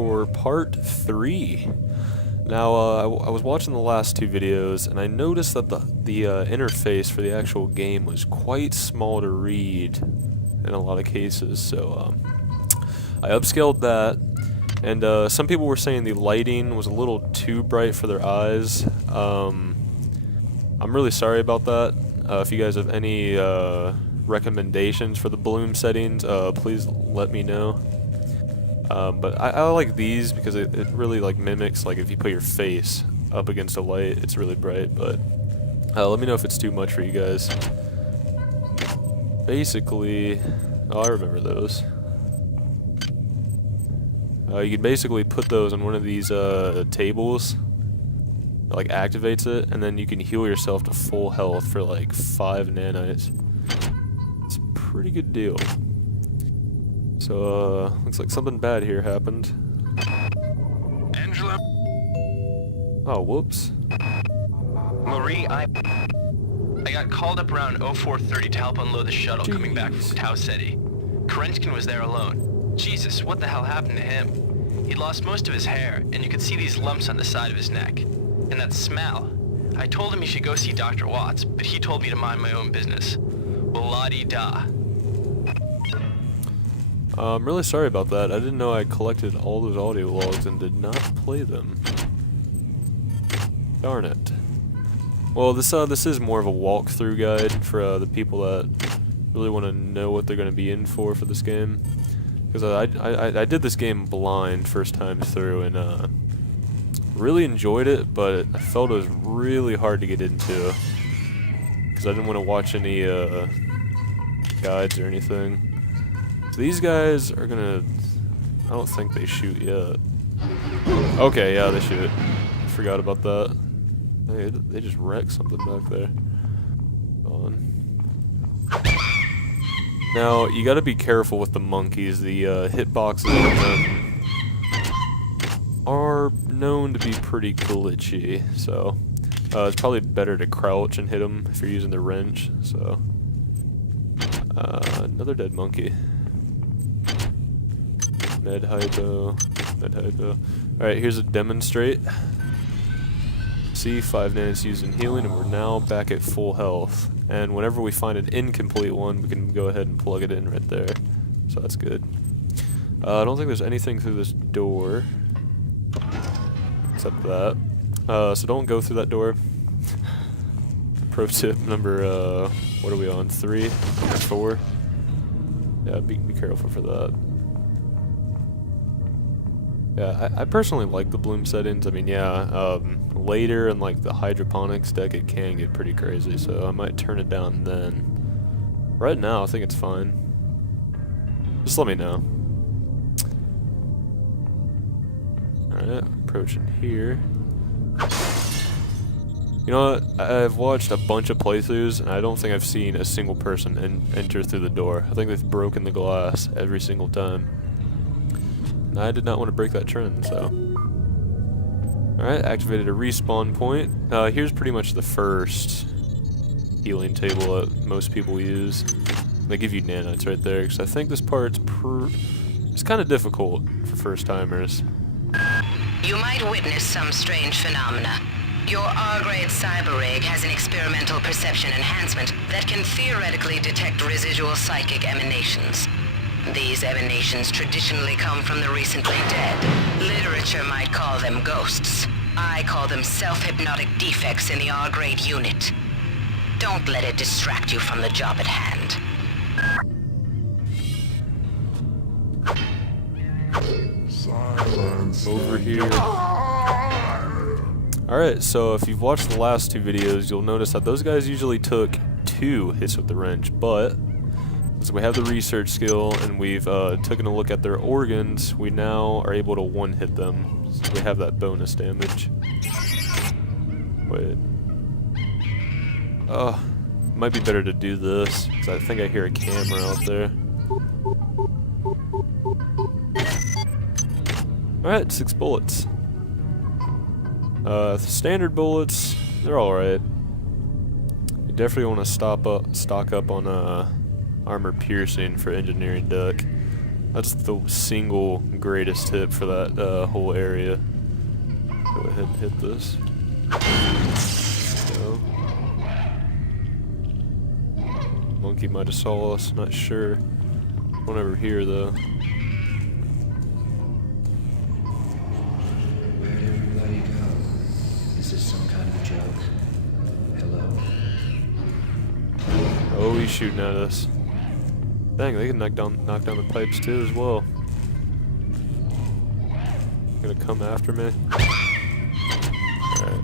for part 3. Now, I was watching the last two videos, and I noticed that the interface for the actual game was quite small to read in a lot of cases, so I upscaled that, and some people were saying the lighting was a little too bright for their eyes. I'm really sorry about that. If you guys have any recommendations for the bloom settings, please let me know. But I like these because it really like mimics, like if you put your face up against a light, it's really bright, but let me know if it's too much for you guys. Basically, oh, I remember those. You can basically put those on one of these tables that like activates it, and then you can heal yourself to full health for like 5 nanites. It's a pretty good deal. So, looks like something bad here happened. Angela? Oh, whoops. Marie, I got called up around 0430 to help unload the shuttle coming back from Tau Ceti. Kerenskin was there alone. Jesus, what the hell happened to him? He'd lost most of his hair, and you could see these lumps on the side of his neck. And that smell. I told him he should go see Dr. Watts, but he told me to mind my own business. Well, la-di-da. I'm really sorry about that. I didn't know I collected all those audio logs and did not play them. Darn it. Well, this is more of a walkthrough guide for the people that really want to know what they're going to be in for this game. Because I did this game blind first time through and really enjoyed it, but I felt it was really hard to get into because I didn't want to watch any guides or anything. So these guys are gonna... I don't think they shoot yet. Okay, yeah, they shoot. Forgot about that. They just wrecked something back there. Hold on. Now, you gotta be careful with the monkeys. The hitboxes on them are known to be pretty glitchy, so it's probably better to crouch and hit them if you're using the wrench, so... another dead monkey. Med hypo. Alright, here's a demonstrate. See, 5 nanites used in healing, and we're now back at full health. And whenever we find an incomplete one, we can go ahead and plug it in right there. So that's good. I don't think there's anything through this door. Except that. So don't go through that door. Pro tip number, what are we on? 3? 4? Yeah, be careful for that. Yeah, I personally like the bloom settings. I mean, yeah, later in like the hydroponics deck it can get pretty crazy, so I might turn it down then. Right now, I think it's fine. Just let me know. Alright, approaching here. You know what? I've watched a bunch of playthroughs, and I don't think I've seen a single person enter through the door. I think they've broken the glass every single time. And I did not want to break that trend, so... Alright, activated a respawn point. Here's pretty much the first healing table that most people use. They give you nanites right there, because I think this part's it's kind of difficult for first-timers. You might witness some strange phenomena. Your R-grade cyber rig has an experimental perception enhancement that can theoretically detect residual psychic emanations. These emanations traditionally come from the recently dead. Literature might call them ghosts. I call them self-hypnotic defects in the R-grade unit. Don't let it distract you from the job at hand. Silence. Over here. Alright, so if you've watched the last 2 videos, you'll notice that those guys usually took 2 hits with the wrench, but since we have the research skill and we've taken a look at their organs, we now are able to 1-hit them. So we have that bonus damage. Wait. Might be better to do this, because I think I hear a camera out there. Alright, 6 bullets. Standard bullets, they're alright. You definitely want to stock up on armor piercing for engineering deck. That's the single greatest tip for that whole area. Go ahead and hit this. So, monkey might have saw us, not sure. Won't ever hear though. Where'd everybody go? Is this some kind of joke? Hello? Oh, he's shooting at us. Dang, they can knock down the pipes too as well. Gonna come after me. Alright.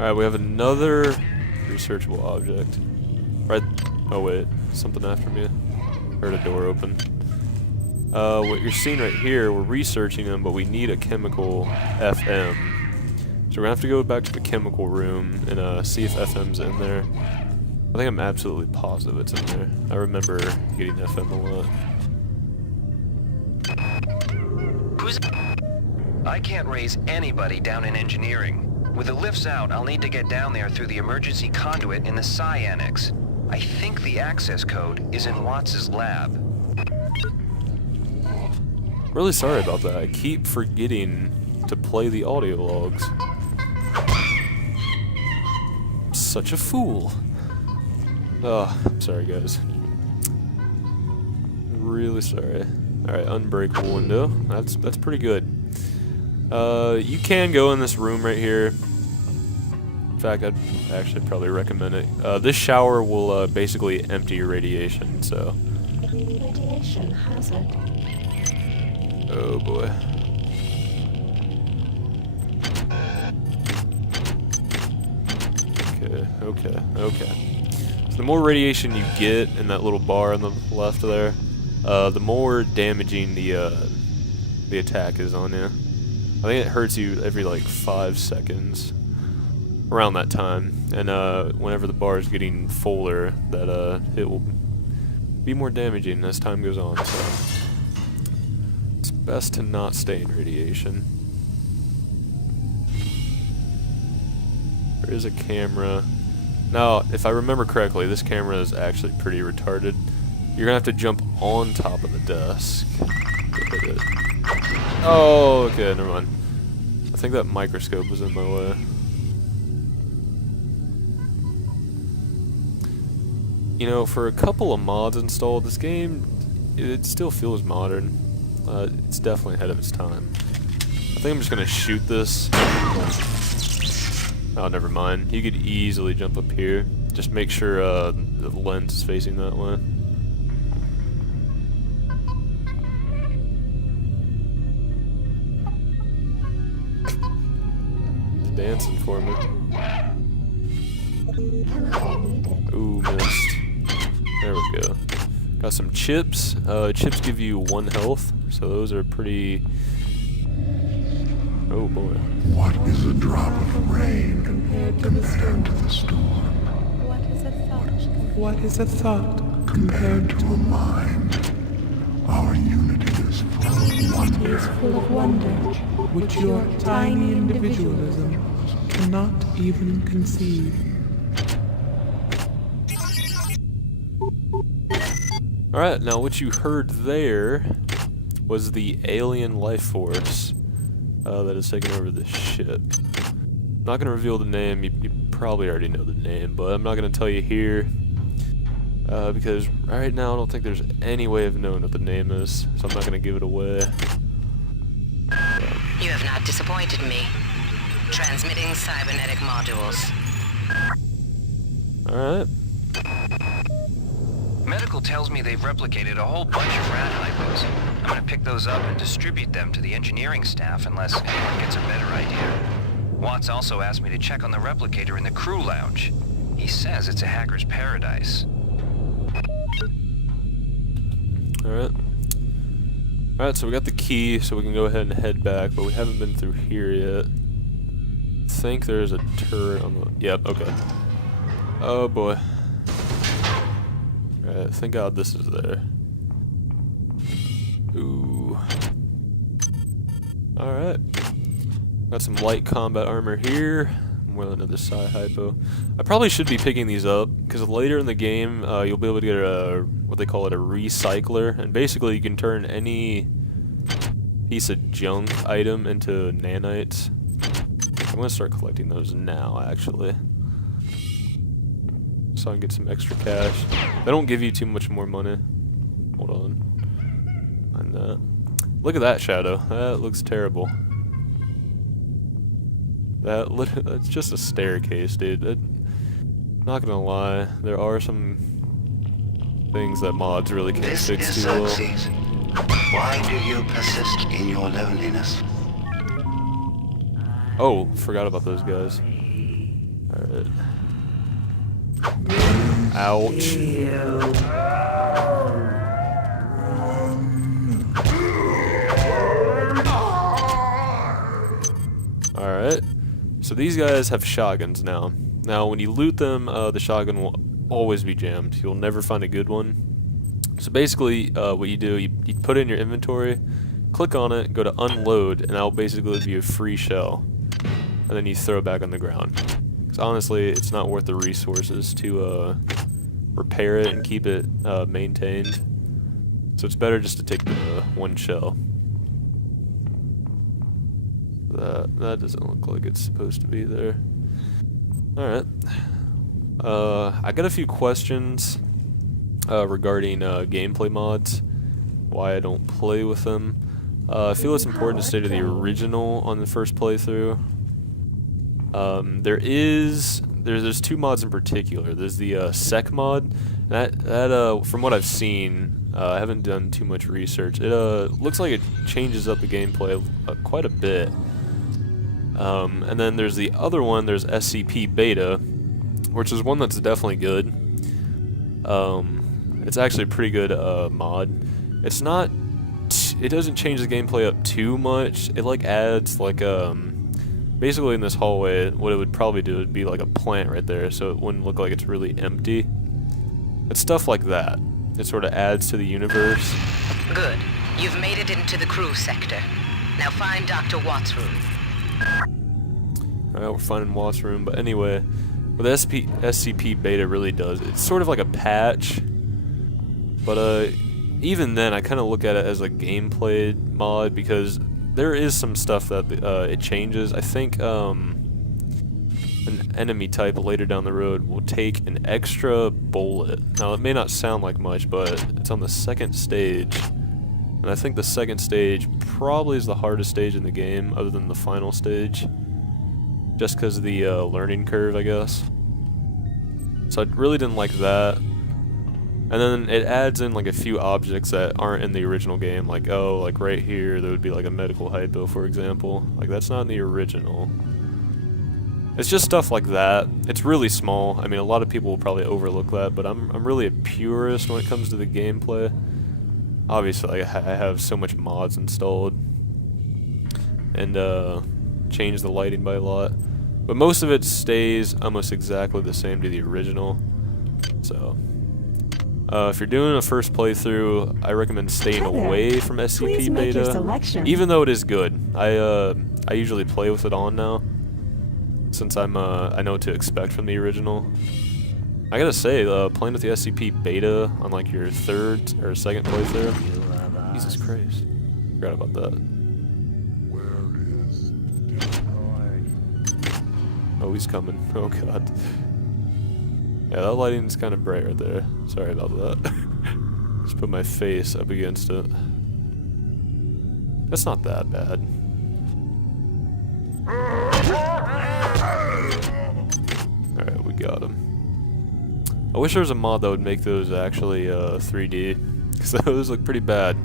Alright, we have another researchable object. Right. Oh wait, something after me. Heard a door open. What you're seeing right here, we're researching them, but we need a chemical FM. So we're gonna have to go back to the chemical room and see if FM's in there. I think I'm absolutely positive it's in there. I remember getting FM a lot. Who's... I can't raise anybody down in engineering. With the lifts out, I'll need to get down there through the emergency conduit in the Psi Annex. I think the access code is in Watts' lab. Really sorry about that. I keep forgetting to play the audio logs. Such a fool. Oh, I'm sorry guys. Really sorry. Alright, unbreakable window. That's pretty good. You can go in this room right here. In fact, I'd actually probably recommend it. This shower will basically empty your radiation, so. Radiation hazard. Oh boy. Okay. So the more radiation you get in that little bar on the left there, the more damaging the attack is on you. I think it hurts you every like 5 seconds, around that time. And whenever the bar is getting fuller, that it will be more damaging as time goes on. So it's best to not stay in radiation. There is a camera. Now, if I remember correctly, this camera is actually pretty retarded. You're gonna have to jump on top of the desk to hit it. Oh, okay, never mind. I think that microscope was in my way. You know, for a couple of mods installed, this game, it still feels modern. It's definitely ahead of its time. I think I'm just gonna shoot this. Oh, never mind. You could easily jump up here. Just make sure the lens is facing that way. It's dancing for me. Ooh, missed. There we go. Got some chips. Chips give you 1 health, so those are pretty... Oh boy. What is a drop of rain Compared to compared to the storm? What is a thought? What is a thought Compared to a mind? Our unity is full of wonder. Is full of wonder. which your tiny individualism cannot even conceive? Alright, now what you heard there was the alien life force that is taking over this ship. I'm not going to reveal the name, you probably already know the name, but I'm not going to tell you here because right now I don't think there's any way of knowing what the name is, so I'm not going to give it away. You have not disappointed me. Transmitting cybernetic modules. Alright. Medical tells me they've replicated a whole bunch of rat hypos. I'm gonna pick those up and distribute them to the engineering staff unless anyone gets a better idea. Watts also asked me to check on the replicator in the crew lounge. He says it's a hacker's paradise. Alright. Alright, so we got the key, so we can go ahead and head back, but we haven't been through here yet. I think there's a turret on the... Yep, okay. Oh boy. Alright, thank God this is there. Ooh. Alright. Got some light combat armor here. more than another psi hypo. I probably should be picking these up because later in the game you'll be able to get a what they call it, a recycler, and basically you can turn any piece of junk item into nanites. I'm gonna start collecting those now, actually, so I can get some extra cash. They don't give you too much more money. Hold on. Find that. Look at that shadow. That looks terrible. That's just a staircase, dude. Not gonna lie, there are some things that mods really can't This fix is too well. Xerxes. Why do you persist in your loneliness? Oh, forgot about those guys. Alright. Ouch. Alright. So these guys have shotguns now. Now, when you loot them, the shotgun will always be jammed. You'll never find a good one. So basically, what you do, you put it in your inventory, click on it, go to unload, and that'll basically give you a free shell. And then you throw it back on the ground. Because honestly, it's not worth the resources to repair it and keep it maintained. So it's better just to take the one shell. That doesn't look like it's supposed to be there. Alright. I got a few questions regarding gameplay mods, why I don't play with them. I feel it's important to stay to the original on the first playthrough. There's two mods in particular. There's the sec mod. That from what I've seen, I haven't done too much research. It looks like it changes up the gameplay quite a bit. And then there's the other one. There's SCP Beta, which is one that's definitely good. It's actually a pretty good mod. It's not. It doesn't change the gameplay up too much. It like adds like basically in this hallway, what it would probably do would be like a plant right there, so it wouldn't look like it's really empty. It's stuff like that. It sort of adds to the universe. Good. You've made it into the crew sector. Now find Dr. Watt's room. Alright, we're finding Watt's room, but anyway, what SCP Beta really does, it's sort of like a patch, but even then I kind of look at it as a gameplay mod because there is some stuff that it changes. I think an enemy type later down the road will take an extra bullet. Now it may not sound like much, but it's on the second stage, and I think the second stage probably is the hardest stage in the game other than the final stage, just because of the learning curve, I guess. So I really didn't like that. And then it adds in like a few objects that aren't in the original game, like like right here there would be like a medical hypo, for example. Like that's not in the original. It's just stuff like that. It's really small. I mean, a lot of people will probably overlook that, but I'm really a purist when it comes to the gameplay. Obviously, I have so much mods installed and change the lighting by a lot, but most of it stays almost exactly the same to the original. So if you're doing a first playthrough, I recommend staying away from SCP Beta, even though it is good. I usually play with it on now, since I know what to expect from the original. I gotta say, playing with the SCP Beta on like your third or second playthrough, Jesus Christ, forgot about that. Oh, he's coming. Oh god. Yeah, that lighting's kind of bright right there. Sorry about that. Just put my face up against it. That's not that bad. Alright, we got him. I wish there was a mod that would make those actually 3D, because those look pretty bad.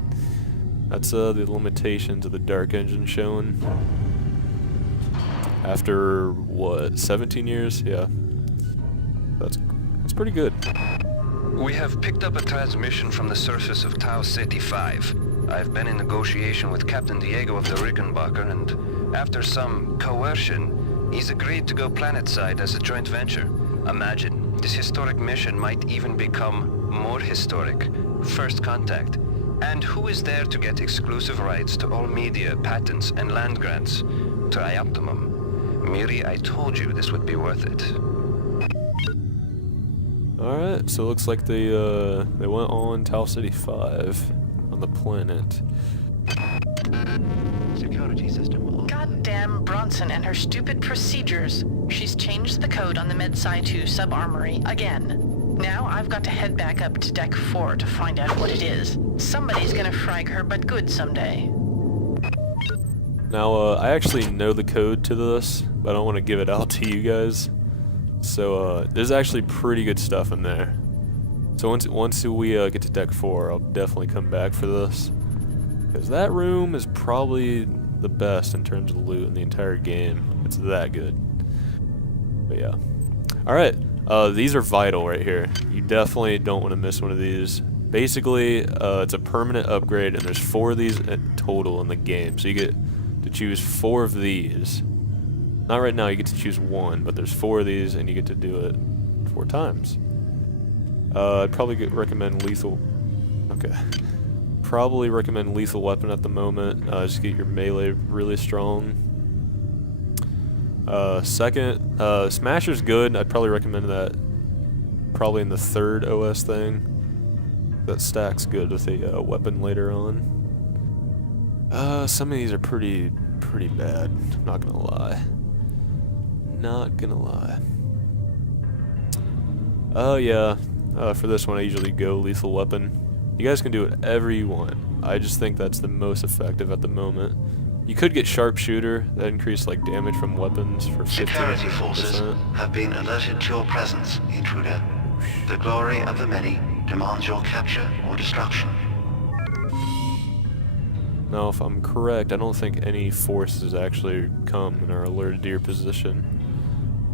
That's the limitations of the Dark Engine shown. After, what, 17 years? Yeah. That's pretty good. We have picked up a transmission from the surface of Tau Ceti 5. I've been in negotiation with Captain Diego of the Rickenbacker, and after some coercion, he's agreed to go planetside as a joint venture. Imagine, this historic mission might even become more historic. First contact. And who is there to get exclusive rights to all media, patents, and land grants? Trioptimum. Miri, I told you this would be worth it. Alright, so it looks like they went on Tau City 5 on the planet. Security system. Goddamn Bronson and her stupid procedures. She's changed the code on the Med-Sci 2 sub-armory again. Now I've got to head back up to Deck 4 to find out what it is. Somebody's gonna frag her but good someday. Now, I actually know the code to this, but I don't want to give it out to you guys. So, there's actually pretty good stuff in there. So once we get to Deck 4, I'll definitely come back for this. Because that room is probably the best in terms of loot in the entire game. It's that good. But yeah. Alright, these are vital right here. You definitely don't want to miss one of these. Basically, it's a permanent upgrade, and there's 4 of these total in the game. So you get to choose 4 of these. Not right now, you get to choose 1, but there's 4 of these, and you get to do it 4 times. I'd probably recommend lethal. Okay. Probably recommend lethal weapon at the moment. Just get your melee really strong. Second, Smasher's good. I'd probably recommend that probably in the 3rd OS thing. That stacks good with a weapon later on. Some of these are pretty bad. I'm not gonna lie. Not gonna lie. Oh yeah. For this one, I usually go lethal weapon. You guys can do whatever you want. I just think that's the most effective at the moment. You could get sharpshooter, that increase like damage from weapons for 15%. Security forces have been alerted to your presence, intruder. The glory of the many demands your capture or destruction. Now, if I'm correct, I don't think any forces actually come and are alerted to your position.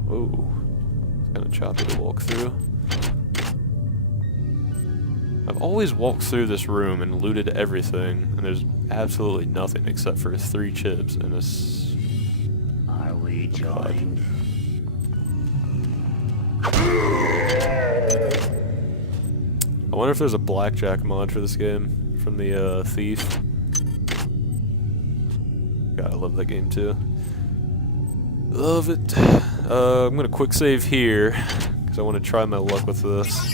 Whoa. It's kind of choppy to walk through. I've always walked through this room and looted everything, and there's absolutely nothing except for 3 chips and a Are we joined? I wonder if there's a blackjack mod for this game from the Thief. God, I love that game too. Love it. I'm gonna quick save here because I want to try my luck with this.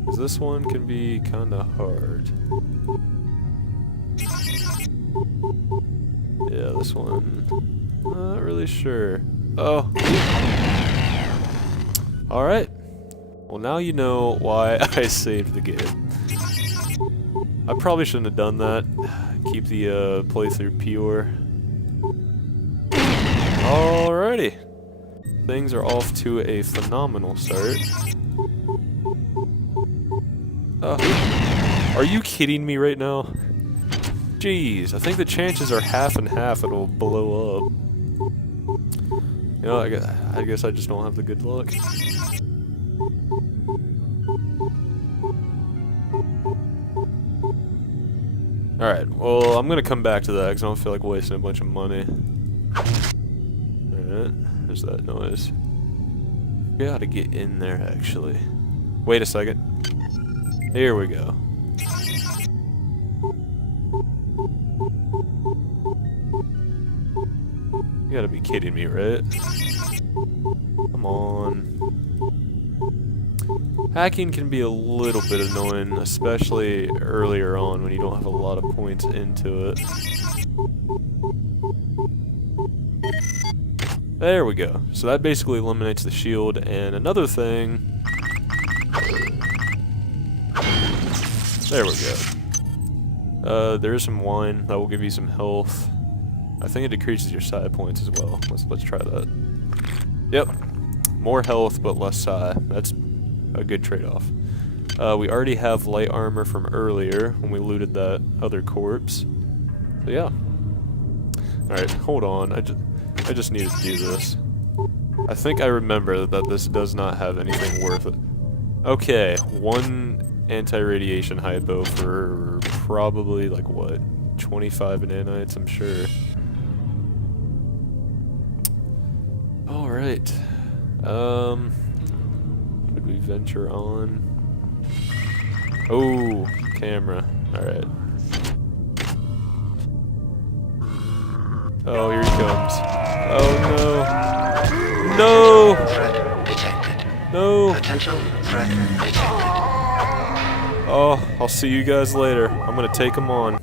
Because this one can be kind of hard. Yeah, this one. Not really sure. Oh. Alright. Well, now you know why I saved the game. I probably shouldn't have done that. Keep the playthrough pure. Alrighty. Things are off to a phenomenal start. Are you kidding me right now? Jeez, I think the chances are half and half it'll blow up. You know, I guess I just don't have the good luck. Alright, well, I'm gonna come back to that because I don't feel like wasting a bunch of money. Alright, there's that noise. We gotta get in there, actually. Wait a second. Here we go. You gotta be kidding me, right? Come on. Hacking can be a little bit annoying, especially earlier on when you don't have a lot of points into it. There we go. So that basically eliminates the shield, and another thing... There we go. There is some wine that will give you some health. I think it decreases your psi points as well. Let's try that. Yep. More health, but less psi. That's a good trade-off. We already have light armor from earlier when we looted that other corpse. So yeah. Alright, hold on. I just need to do this. I think I remember that this does not have anything worth it. Okay, 1 anti-radiation hypo for probably like what? 25 nanites, I'm sure. Alright. Should we venture on? Oh, camera. Alright. Oh, here he comes. Oh no. No! Threat detected. No! Potential threat detected. Oh, I'll see you guys later. I'm gonna take him on.